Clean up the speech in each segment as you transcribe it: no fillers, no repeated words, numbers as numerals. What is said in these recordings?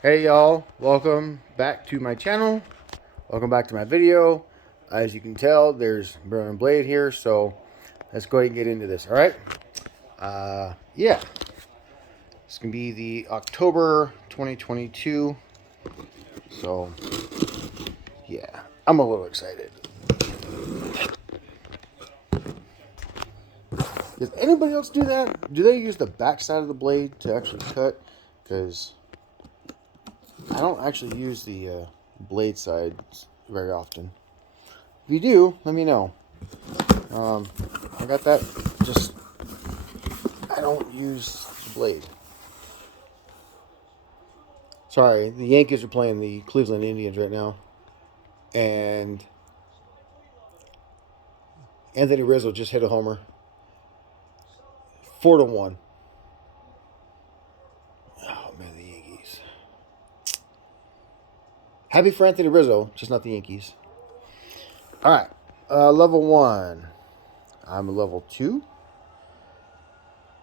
Hey y'all, welcome back to my channel. Welcome back to my video. As you can tell, there's burn and blade here, so let's go ahead and get into this, all right? Yeah, it's gonna be the October 2022. So, yeah, I'm a little excited. Does anybody else do that? Do they use the back side of the blade to actually cut? Because I don't actually use the blade side very often. If you do, let me know. I got that. Just I don't use the blade. Sorry, the Yankees are playing the Cleveland Indians right now, and Anthony Rizzo just hit a homer, 4-1. Oh man, the Yankees. Happy for Anthony Rizzo, just not the Yankees. All right, level 1. I'm a level 2.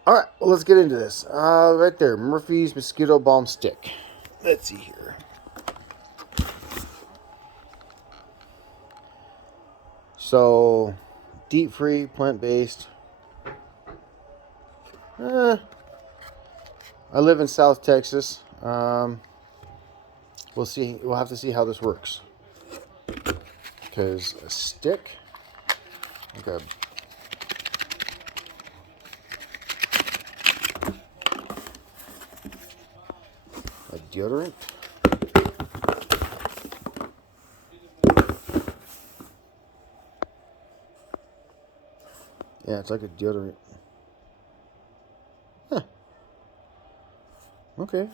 All right, well, let's get into this. Right there, Murphy's Mosquito Balm Stick. Let's see here. So, deep free, plant based. I live in South Texas. We'll see. We'll have to see how this works. Because a stick, like a deodorant. Yeah, it's like a deodorant. Huh. Okay.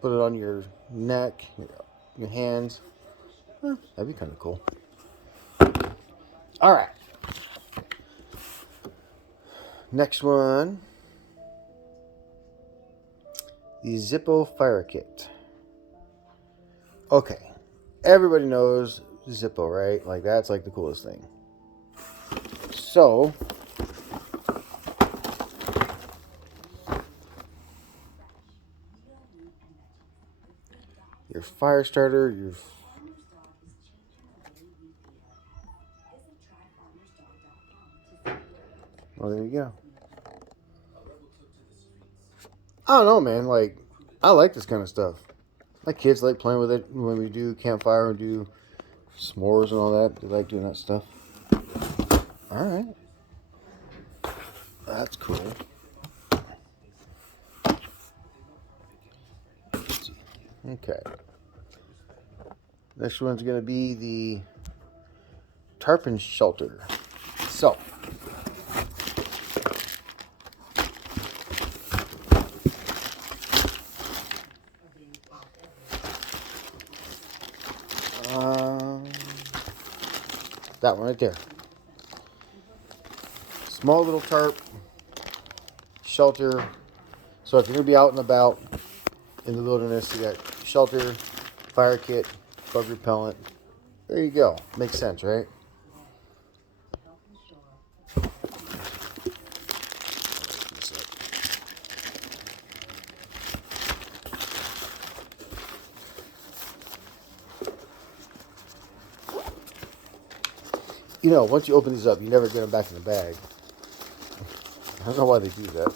Put it on your neck, your hands. Huh, that'd be kind of cool. All right. Next one. The Zippo Fire Kit. Okay. Everybody knows Zippo, right? Like, that's like the coolest thing. So, your fire starter, your... Oh, there you go. I don't know, man. Like, I like this kind of stuff. My kids like playing with it when we do campfire and do s'mores and all that. They like doing that stuff. All right. That's cool. Okay. Next one's going to be the Tarpon Shelter. So, um, that one right there. Small little tarp shelter. So if you're going to be out and about in the wilderness, you got shelter, fire kit, bug repellent. There you go. Makes sense, right? You know, once you open these up, you never get them back in the bag. I don't know why they do that.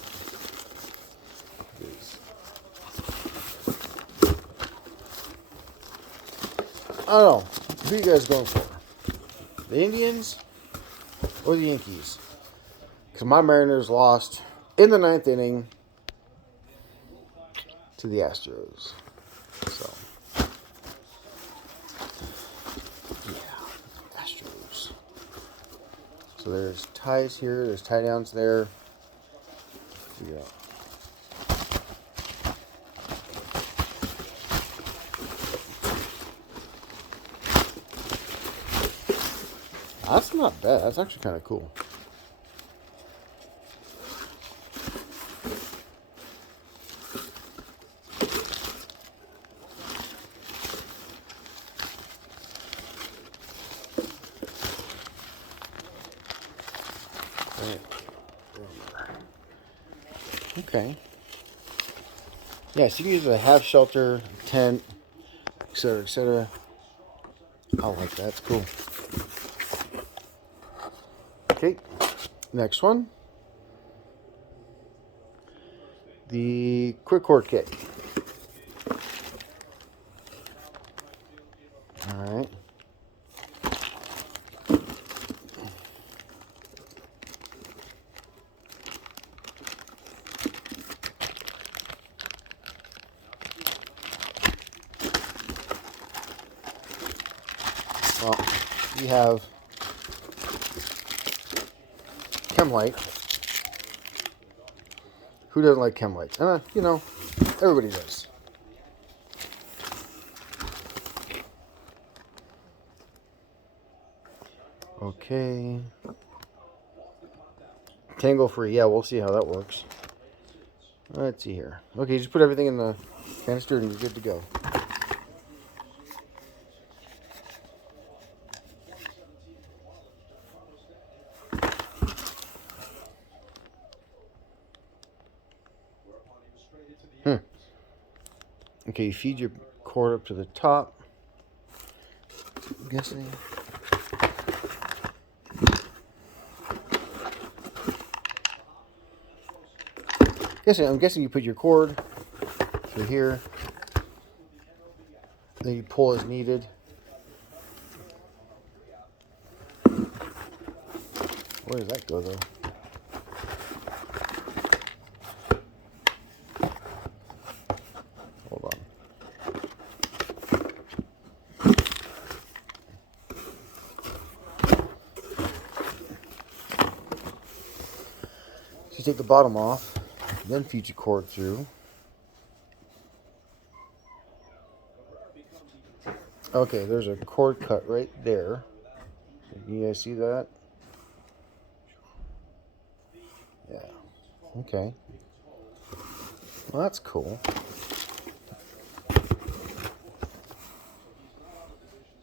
I don't know. Who are you guys going for? The Indians or the Yankees? Because my Mariners lost in the 9th inning to the Astros. So, yeah, Astros. So there's ties here. There's tie downs there. Yeah. That's not bad. That's actually kind of cool. Okay. Yeah, so you can use a half shelter, tent, etc., etc. I like that. That's cool. Okay, next one. The quick cord kit. All right. Well, we have chem light. Who doesn't like chem lights? You know, everybody does. Okay. Tangle free. Yeah, we'll see how that works. Let's see here. Okay, just put everything in the canister and you're good to go. Okay, you feed your cord up to the top. I'm guessing. I'm guessing you put your cord through here. Then you pull as needed. Where does that go though? Hold on. So you take the bottom off, then feed your cord through. Okay, there's a cord cut right there. You guys see that? Yeah. Okay. Well, that's cool.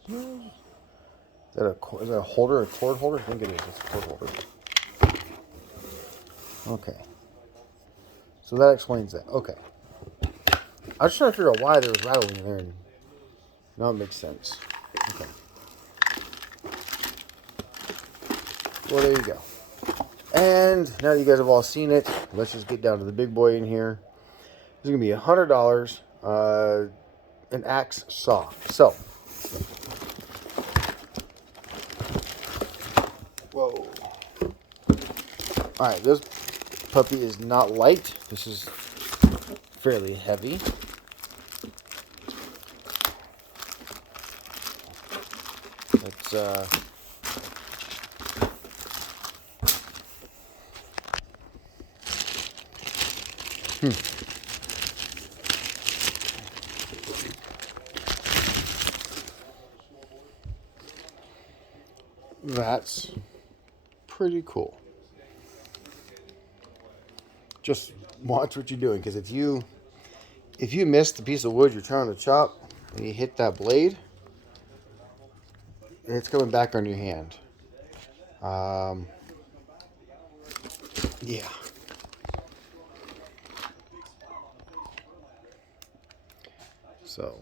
Is that a holder, a cord holder? I think it is. It's a cord holder. Okay. So that explains that. Okay. I was trying to figure out why there was rattling in there. And now it makes sense. Okay. Well, there you go. And now that you guys have all seen it, let's just get down to the big boy in here. This is going to be $100. An axe saw. So. Whoa. Alright, this puppy is not light. This is fairly heavy. Let's That's pretty cool. Just watch what you're doing, because if you miss the piece of wood you're trying to chop and you hit that blade, it's coming back on your hand. Yeah. So.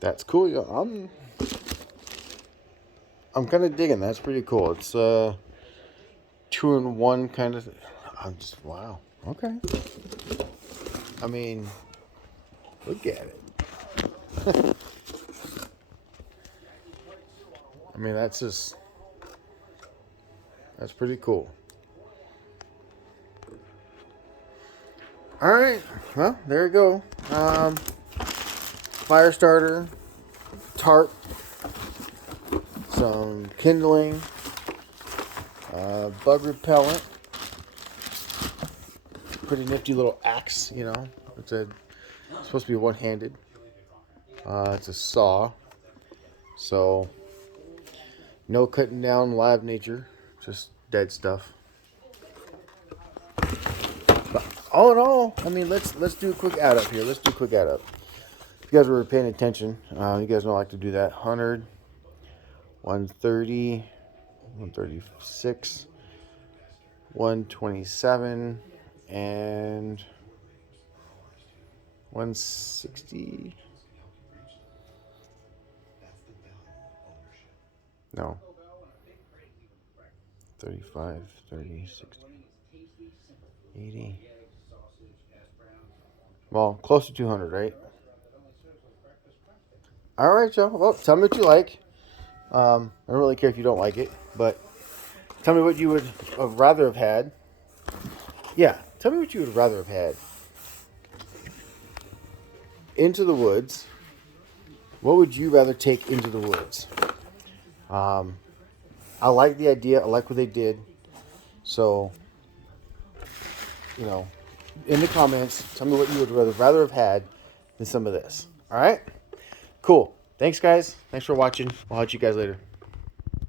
That's cool. Yeah, I'm kind of digging. That's pretty cool. It's 2-in-1 kind of. I'm just wow. Okay. I mean, look at it. I mean, that's pretty cool. All right. Well, there you go. Fire starter, tarp, some kindling, bug repellent, pretty nifty little axe, you know. It's supposed to be one-handed. It's a saw, so no cutting down live nature, just dead stuff. But all in all, I mean, let's do a quick add up here. If you guys were paying attention, you guys know I like to do that. 100, 130, 136, 127, and 160. No. 35, 30, 60, 80. Well, close to 200, right? All right, y'all. Well, tell me what you like. I don't really care if you don't like it, but tell me what you would have rather have had. Yeah, tell me what you would rather have had. Into the woods. What would you rather take into the woods? I like the idea. I like what they did. So, you know, in the comments, tell me what you would rather have had than some of this. All right? Cool. Thanks, guys. Thanks for watching. I'll catch you guys later.